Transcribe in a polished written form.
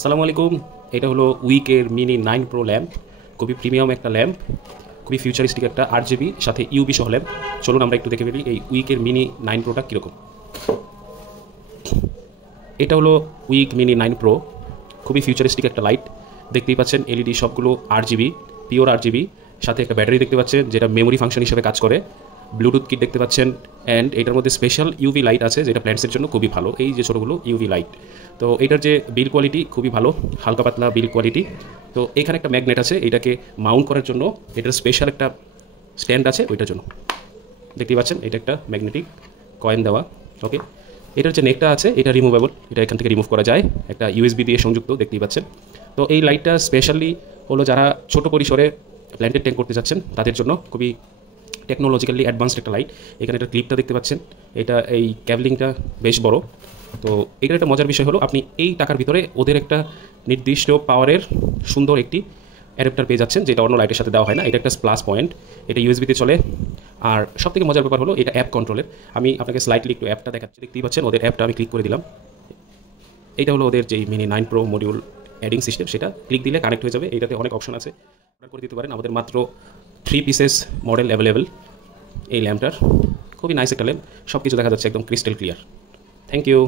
আসসালামু আলাইকুম। এটা হলো উইকের মিনি 9 প্রো ল্যাম্প। খুবই প্রিমিয়াম একটা ল্যাম্প, খুবই ফিউচারিস্টিক একটা 8 জিবি সাথে ইউবি সহ ল্যাম্প। চলুন আমরা একটু দেখে ফেলি এই উইকের মিনি 9 প্রোটা কীরকম। এটা হলো উইক মিনি 9 প্রো, খুবই ফিউচারিস্টিক একটা লাইট। দেখতেই পাচ্ছেন এলইডি সবগুলো 8 জিবি, পিওর 8 জিবি, সাথে একটা ব্যাটারি দেখতে পাচ্ছেন যেটা মেমোরি ফাংশন হিসেবে কাজ করে। ব্লুটুথ কিট দেখতে পাচ্ছেন, অ্যান্ড এটার মধ্যে স্পেশাল ইউভি লাইট আছে যেটা প্ল্যান্টসের জন্য খুবই ভালো। এই যে ছোটোগুলো ইউভি লাইট। তো এটার যে বিল কোয়ালিটি খুবই ভালো, হালকা পাতলা বিল কোয়ালিটি। তো এখানে একটা ম্যাগনেট আছে, এটাকে মাউন্ট করার জন্য এটার স্পেশাল একটা স্ট্যান্ড আছে ওইটার জন্য। দেখতেই পাচ্ছেন এটা একটা ম্যাগনেটিক কয়েন দেওয়া। ওকে, এটার যে নেকটা আছে এটা রিমুভেবল, এটা এখান থেকে রিমুভ করা যায়, একটা ইউএসবি দিয়ে সংযুক্ত, দেখতেই পাচ্ছেন। তো এই লাইটটা স্পেশালি হলো যারা ছোট পরিসরে প্ল্যান্টেড ট্যাঙ্ক করতে যাচ্ছেন তাদের জন্য খুবই টেকনোলজিক্যালি অ্যাডভান্সড একটা লাইট। এখানে একটা ক্লিপটা দেখতে পাচ্ছেন, এটা এই ক্যাবলিংটা বেশ বড়। তো এখানে একটা মজার বিষয় হলো আপনি এই টাকার ভিতরে ওদের একটা নির্দিষ্ট পাওয়ারের সুন্দর একটি অ্যাডাপ্টার পেয়ে যাচ্ছেন, যেটা অন্য লাইটের সাথে দেওয়া হয় না। এটা একটা প্লাস পয়েন্ট, এটা ইউএসবিতে চলে। আর সবথেকে মজার ব্যাপার হলো এটা অ্যাপ কন্ট্রোলের। আমি আপনাকে স্লাইটলি একটু অ্যাপটা দেখাচ্ছি, দেখতেই পাচ্ছেন ওদের অ্যাপটা আমি ক্লিক করে দিলাম। এইটা হলো ওদের যেই mini 9 pro module adding system, সেটা ক্লিক দিলে কানেক্ট হয়ে যাবে। এইটাতে অনেক অপশন আছে, অর্ডার করে দিতে পারেন। আমাদের মাত্র 3 পিসেস মডেল অ্যাভেলেবেল এই ল্যাম্পটার। খুবই নাইস একটা ল্যাম্প, সব কিছু দেখা যাচ্ছে একদম ক্রিস্টাল ক্লিয়ার। Thank you.